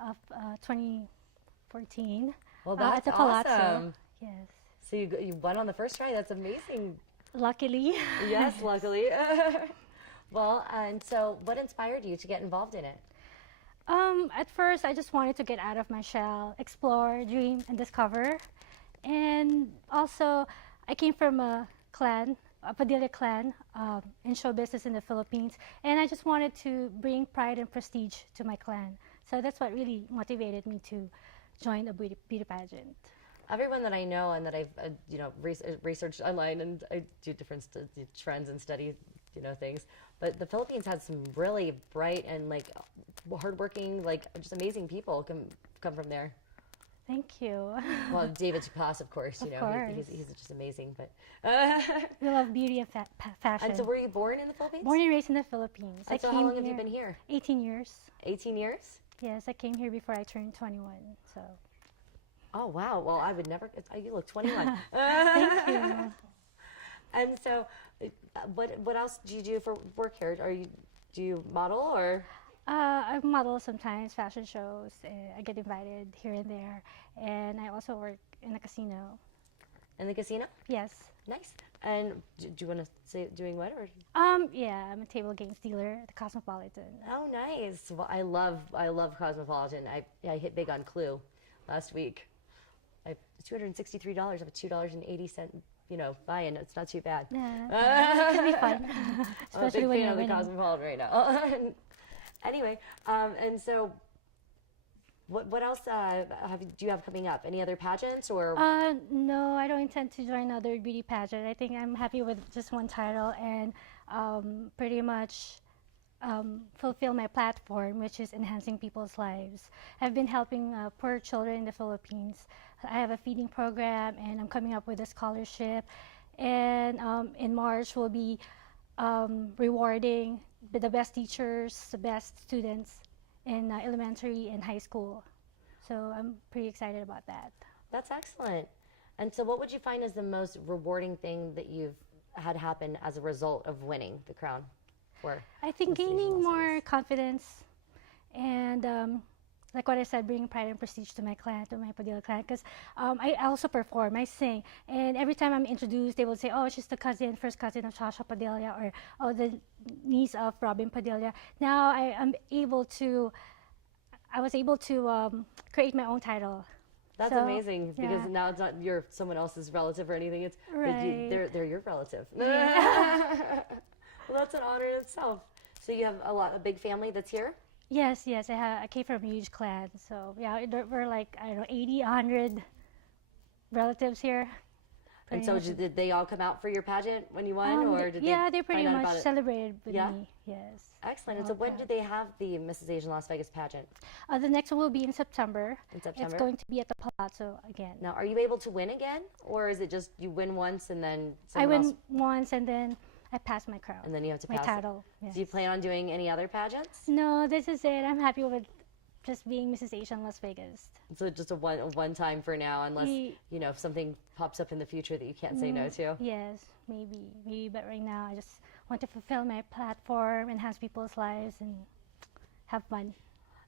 of 2014. Well, at that's the Palazzo. awesome. Yes. So you won on the first try. That's amazing. Luckily. Yes, luckily. Well, and so what inspired you to get involved in it? At first, I just wanted to get out of my shell, explore, dream, and discover. And also, I came from a clan, a Padilla clan, in show business in the Philippines. And I just wanted to bring pride and prestige to my clan. So that's what really motivated me to join a beauty pageant. Everyone that I know and that I've researched online, and I do different trends and study things, but the Philippines has some really bright and like hardworking, like just amazing people come from there. Thank you. Well, David Tupaz, of course, course. He's just amazing. But We love beauty and fashion. and so, were you born in the Philippines? Born and raised in the Philippines. And so, how long have you been here? 18 years. 18 years. Yes, I came here before I turned 21. So. Oh wow! Well, I would never. You look 21. Thank you. And so, what else do you do for work here? Do you model or? I model sometimes, fashion shows. I get invited here and there, and I also work in a casino. In the casino? Yes. Nice. And do you want to say doing what or? Yeah, I'm a table games dealer at the Cosmopolitan. Oh, nice. Well, I love Cosmopolitan. I hit big on Clue last week. $263 of a $2.80 buy-in. It's not too bad. Yeah, it can be fun, especially I'm a when big fan you're of the winning. Cosmopolitan right now. Anyway, and so what else do you have coming up? Any other pageants or? No, I don't intend to join another beauty pageant. I think I'm happy with just one title and pretty much fulfill my platform, which is enhancing people's lives. I've been helping poor children in the Philippines. I have a feeding program, and I'm coming up with a scholarship. And in March, we'll be rewarding the best teachers, the best students in elementary and high school. So I'm pretty excited about that. That's excellent. And so what would you find is the most rewarding thing that you've had happen as a result of winning the crown for? I think Miss Asian gaining Las more Vegas? confidence and like what I said, bringing pride and prestige to my clan, to my Padilla clan, because I also perform, I sing, and every time I'm introduced, they will say, oh, she's the first cousin of Shasha Padilla, or oh, the niece of Robin Padilla. Now I was able to create my own title. That's So, amazing because yeah. now it's not you're someone else's relative or anything. It's Right. they're your relative. Well, that's an honor in itself. So you have a big family that's here? Yes, I came from a huge clan, so yeah, we're like, I don't know, 80, 100 relatives here. And Pretty so much. did they all come out for your pageant when you won, or did yeah, they they pretty find out much about it? celebrated with Yeah? me. Yes. Excellent. And so when do they have the Mrs. Asian Las Vegas pageant? The next one will be in September. In September? It's going to be at the Palazzo again. Now, are you able to win again, or is it just you win once and then I someone win else, once and then I pass my crown. and then you have to my pass title. it? Yes. Do you plan on doing any other pageants? No, this is it. I'm happy with just being Mrs. Asian Las Vegas. So just a one time for now, unless Ye- if something pops up in the future that you can't say no to. Yes, maybe, but right now I just want to fulfill my platform, enhance people's lives, and have fun.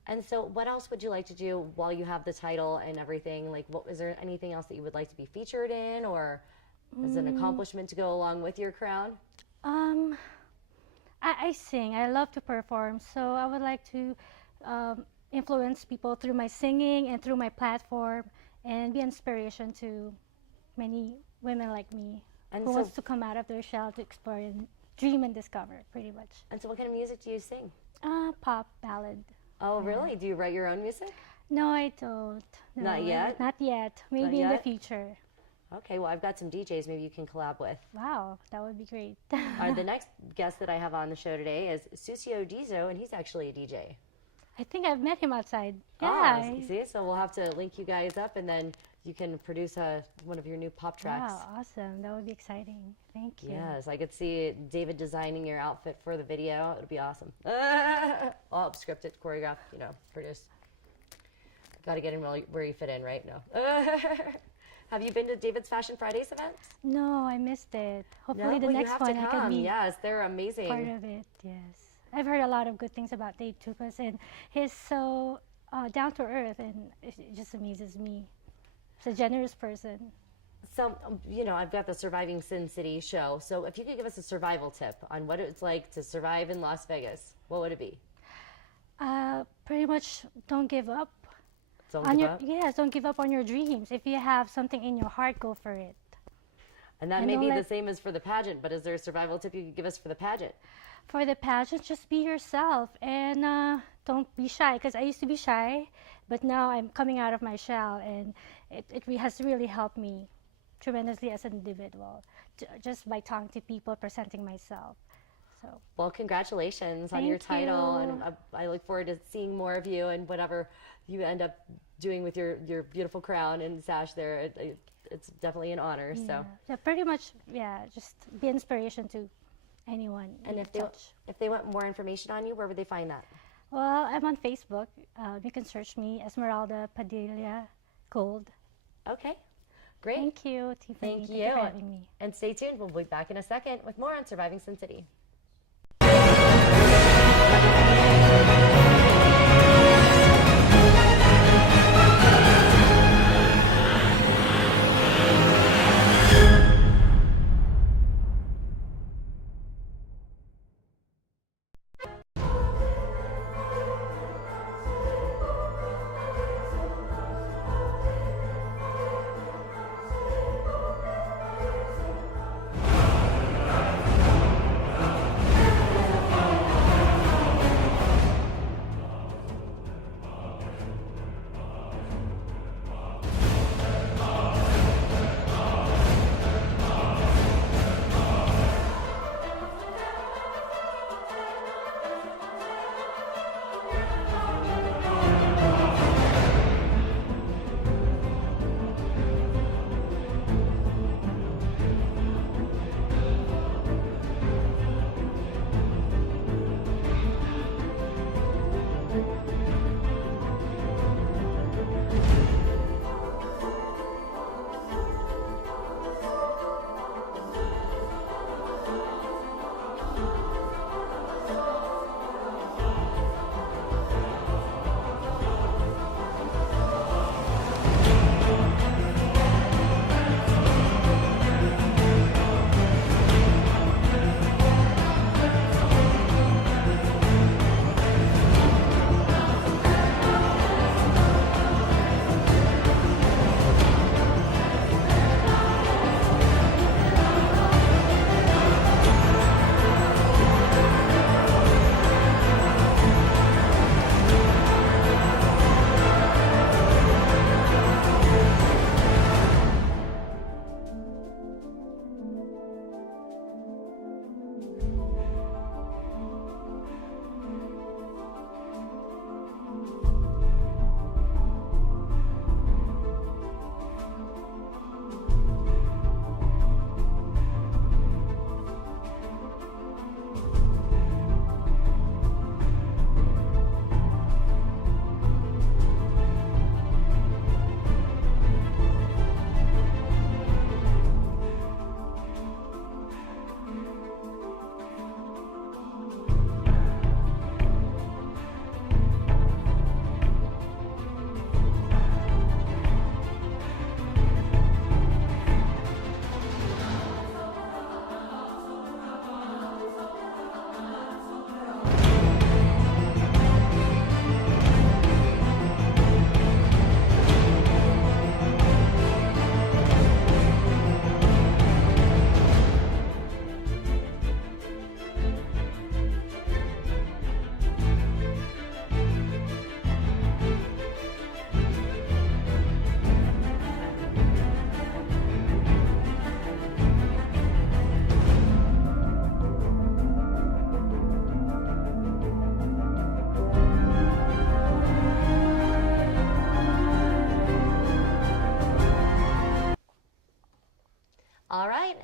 And so, what else would you like to do while you have the title and everything? Like, is there anything else that you would like to be featured in, or as an accomplishment to go along with your crown? I sing. I love to perform, so I would like to influence people through my singing and through my platform, and be inspiration to many women like me And who so- wants to come out of their shell to explore and dream and discover, pretty much. And so, what kind of music do you sing? Pop, ballad. Oh, really? Do you write your own music? No, I don't. No, Not yet? Not yet. Maybe in the yet? future. Okay, well, I've got some DJs maybe you can collab with. Wow, that would be great. The next guest that I have on the show today is Succio Deezz-o, and he's actually a DJ. I think I've met him outside. Oh, Yeah. see, so we'll have to link you guys up, and then you can produce one of your new pop tracks. Wow, awesome. That would be exciting. Thank you. Yes, I could see David designing your outfit for the video. It would be awesome. I'll help script it, choreograph, produce. Got to get in where you fit in, right? No. Have you been to David's Fashion Fridays event? No, I missed it. Hopefully the Well, next one I can be Yes, they're amazing. part of it. Yes. I've heard a lot of good things about Dave Tupaz, and he's so down to earth, and it just amazes me. He's a generous person. So, I've got the Surviving Sin City show. So if you could give us a survival tip on what it's like to survive in Las Vegas, what would it be? Pretty much don't give up. Don't give up? Yes, don't give up on your dreams. If you have something in your heart, go for it. And that And may don't be the let- same as for the pageant, but is there a survival tip you could give us for the pageant? For the pageant, just be yourself and don't be shy. Because I used to be shy, but now I'm coming out of my shell, and it has really helped me tremendously as an individual, just by talking to people, presenting myself. So Well, congratulations on your Thank title, you. and I look forward to seeing more of you and whatever you end up doing with your beautiful crown and sash there. It's definitely an honor. So, yeah, pretty much, just be inspiration to anyone. and you touch. if they want more information on you, where would they find that? Well, I'm on Facebook. You can search me, Esmeralda Padilla Gold. Okay, great. Thank you, Tiffani. Thank Thank you. for having me. And stay tuned. We'll be back in a second with more on Surviving Sin City.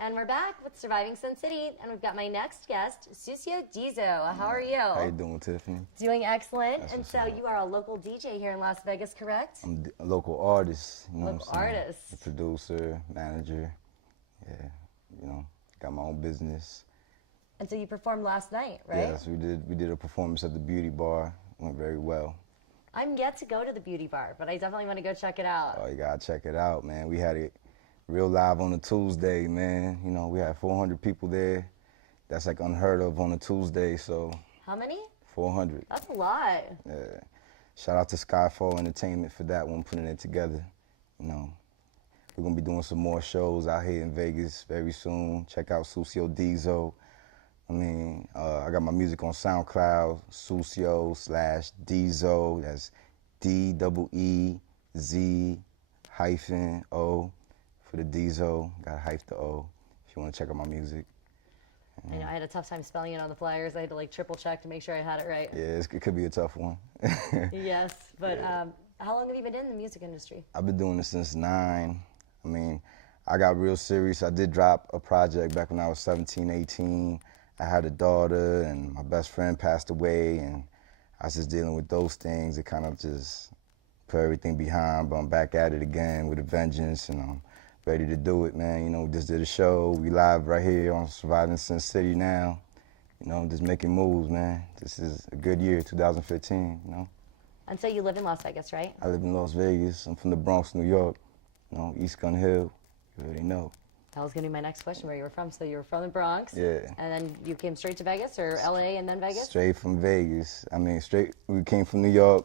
and we're back with Surviving Sin City, and we've got my next guest, Succio Deezz-o. How are you? How you doing, Tiffany? Doing excellent. That's And what's so up. you are a local DJ here in Las Vegas, correct? I'm a local artist, you know Local what I'm saying? artist. A producer, manager, yeah, you know, got my own business. And so you performed last night, right? Yes, we did a performance at the Beauty Bar, went very well. I'm yet to go to the beauty bar, but I definitely want to go check it out. Oh, you gotta check it out, man. We had it real live on a Tuesday, man. You know, we had 400 people there. That's like unheard of on a Tuesday, so How many? 400. That's a lot. Yeah. Shout out to Skyfall Entertainment for that one, putting it together. You know, we're gonna be doing some more shows out here in Vegas very soon. Check out Succio Deezz-o. I mean, I got my music on SoundCloud, Succio/Deezz-o. That's DEEZ-O for the Deezz-o. Got to hyph the O if you want to check out my music. I know I had a tough time spelling it on the flyers. I had to like triple check to make sure I had it right. Yeah, it could be a tough one. Yes, but how long have you been in the music industry? I've been doing this since 9. I mean, I got real serious. I did drop a project back when I was 17, 18. I had a daughter, and my best friend passed away, and I was just dealing with those things. It kind of just put everything behind, but I'm back at it again with a vengeance, and I'm ready to do it, man. You know, we just did a show. We live right here on Surviving Sin City now. You know, just making moves, man. This is a good year, 2015, you know. And so you live in Las Vegas, right? I live in Las Vegas. I'm from the Bronx, New York. You know, East Gun Hill. You already know. That was going to be my next question, where you were from. So you were from the Bronx. Yeah. And then you came straight to Vegas, or LA and then Vegas? Straight from Vegas. I mean, we came from New York,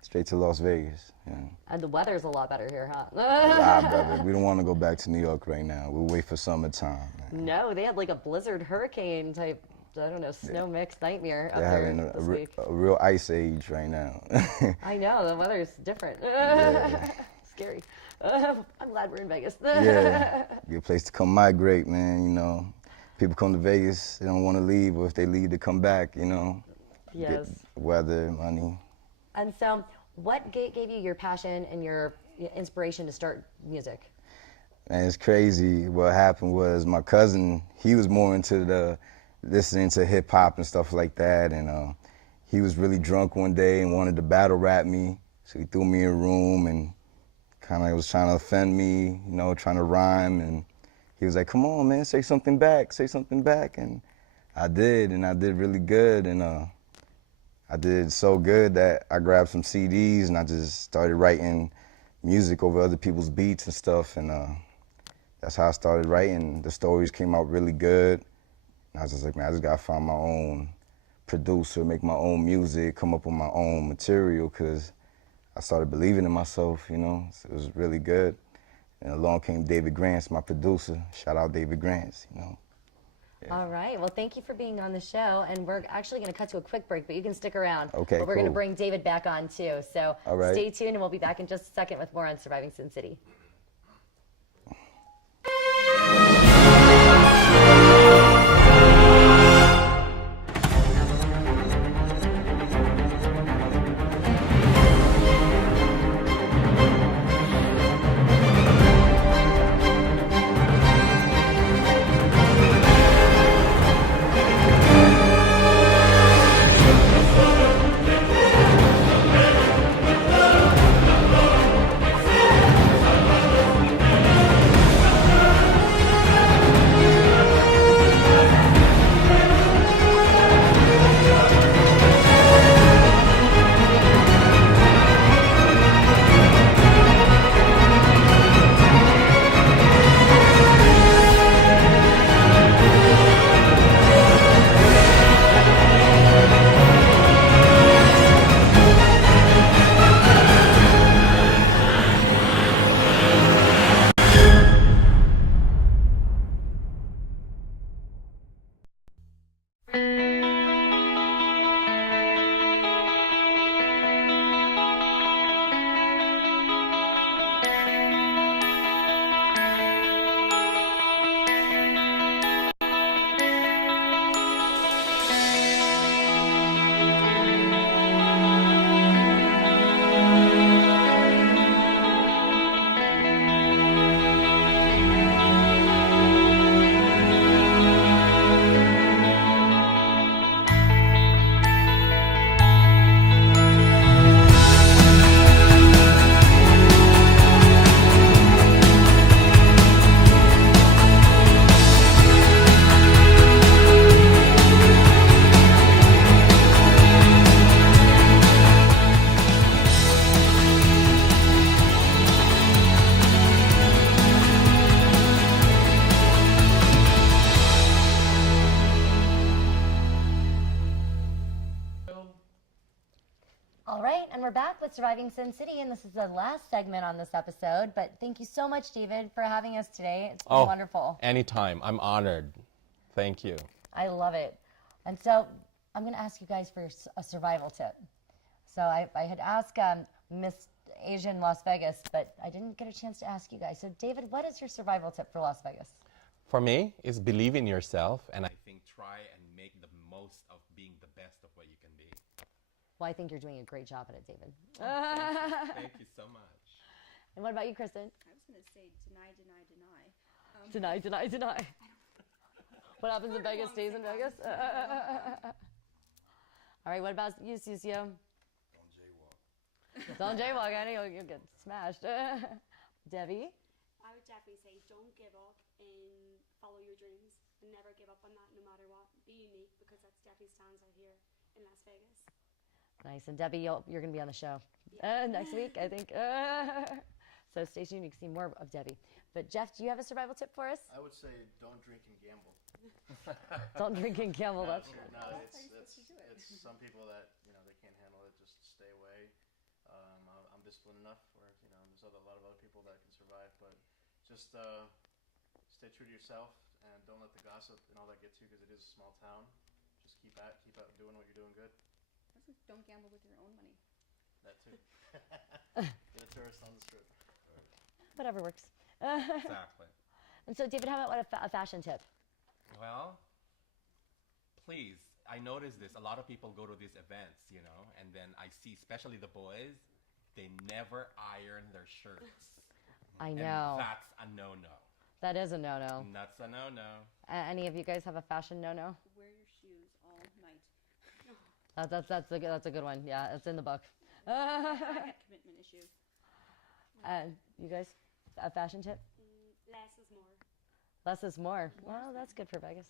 straight to Las Vegas. Yeah. And the weather's a lot better here, huh? A lot better. We don't want to go back to New York right now. We'll wait for summertime, man. No, they had like a blizzard hurricane type, I don't know, snow mix nightmare up They're there having this week. a real ice age right now. I know, the weather's different. Scary. I'm glad we're in Vegas. Yeah, good place to come migrate, man, you know. People come to Vegas, they don't want to leave, or if they leave, they come back, you know. Yes. Get weather, money. And so, what gave you your passion and your inspiration to start music? Man, it's crazy. What happened was my cousin, he was more into listening to hip hop and stuff like that, and he was really drunk one day and wanted to battle rap me, so he threw me in a room and kind of was trying to offend me, you know, trying to rhyme, and he was like, come on, man, say something back, and I did really good, and I did so good that I grabbed some CDs and I just started writing music over other people's beats and stuff, and that's how I started writing. The stories came out really good, and I was just like, man, I just gotta find my own producer, make my own music, come up with my own material, because I started believing in myself, you know. So it was really good. And along came David Grants, my producer. Shout out David Grants, you know. Yeah. All right. Well, thank you for being on the show. And we're actually going to cut to a quick break, but you can stick around. Okay, But we're going to cool. bring David back on, too. So All right. Stay tuned, and we'll be back in just a second with more on Surviving Sin City. right, and we're back with Surviving Sin City, and this is the last segment on this episode. But thank you so much, David, for having us today. It's been wonderful. Anytime. I'm honored. Thank you. I love it. And so I'm going to ask you guys for a survival tip. So I had asked Miss Asian Las Vegas, but I didn't get a chance to ask you guys. So David, what is your survival tip for Las Vegas? For me, is believe in yourself, and I think try and make the most of being the best of what you can be. Well, I think you're doing a great job at it, David. Thank you so much. And what about you, Kristen? I was going to say deny, deny, deny. Deny, deny, deny. What happens in Vegas stays in Vegas? All right, what about you, Succio? Don't jaywalk. Don't jaywalk, I know you'll get smashed. Debbie? I would definitely say don't give up and follow your dreams and never give up on that no matter what. Be unique, because that's definitely stands out here in Las Vegas. Nice. And Debbie, you're going to be on the show next week, I think. So stay tuned. You can see more of Debbie. But Jeff, do you have a survival tip for us? I would say don't drink and gamble. Don't drink and gamble. That's it's some people that they can't handle it. Just stay away. I'm disciplined enough where there's a lot of other people that can survive, but just stay true to yourself and don't let the gossip and all that get to you, because it is a small town. Just keep out doing what you're doing good. Don't gamble with your own money. That too. Get a tourist on the strip. whatever works. Exactly. And so, David, how about a fashion tip? Well, please, I notice this. A lot of people go to these events, and then I see, especially the boys, they never iron their shirts. I know. And that's a no-no. That is a no-no. That's a no-no. Any of you guys have a fashion no-no? Wear your shoes all night. That's a good one. Yeah, it's in the book. I got commitment issues. You guys, a fashion tip? Less is more. Less is more. Well, that's good for Vegas.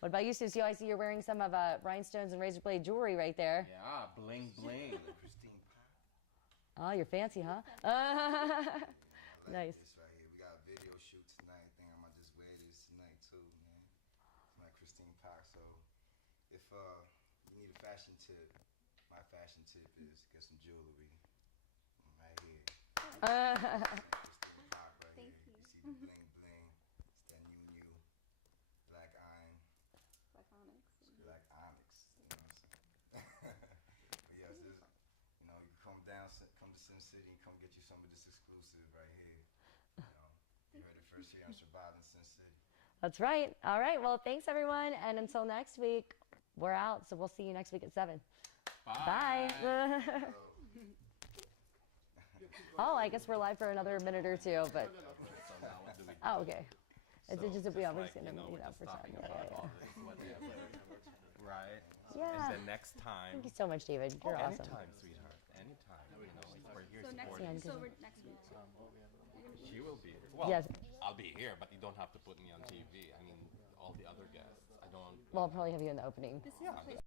What about you, Succio? I see you're wearing some of Rhinestones and Razorblade jewelry right there. Yeah, bling bling. Oh, you're fancy, huh? Nice. This right here. We got a video shoot tonight. I think I might just wear this tonight too, man. It's my Kristen Pock. So if you need a fashion tip, my fashion tip is get some jewelry right here. Kristen Pock right Thank here. you. You see the bling bling. It's that new black iron. Black onyx. Black onyx. You know what I'm saying? But yes, you can come to Sin City and come get you some of this exclusive right here. You heard it first here on Surviving Sin City. That's right. All right. Well, thanks, everyone. And until next week, we're out. So we'll see you next week at 7. Bye. Oh, I guess we're live for another minute or two, but. Oh, okay. It's just we're just gonna for time. Right. Yeah. And then next time. Thank you so much, David. You're awesome. Anytime, sweetheart. Anytime. We're here So next supporting. week. So we're next week. She will be. Well, Yes. I'll be here, but you don't have to put me on TV. I mean, all the other guests. I don't. Well, I'll probably have you in the opening. This is a place.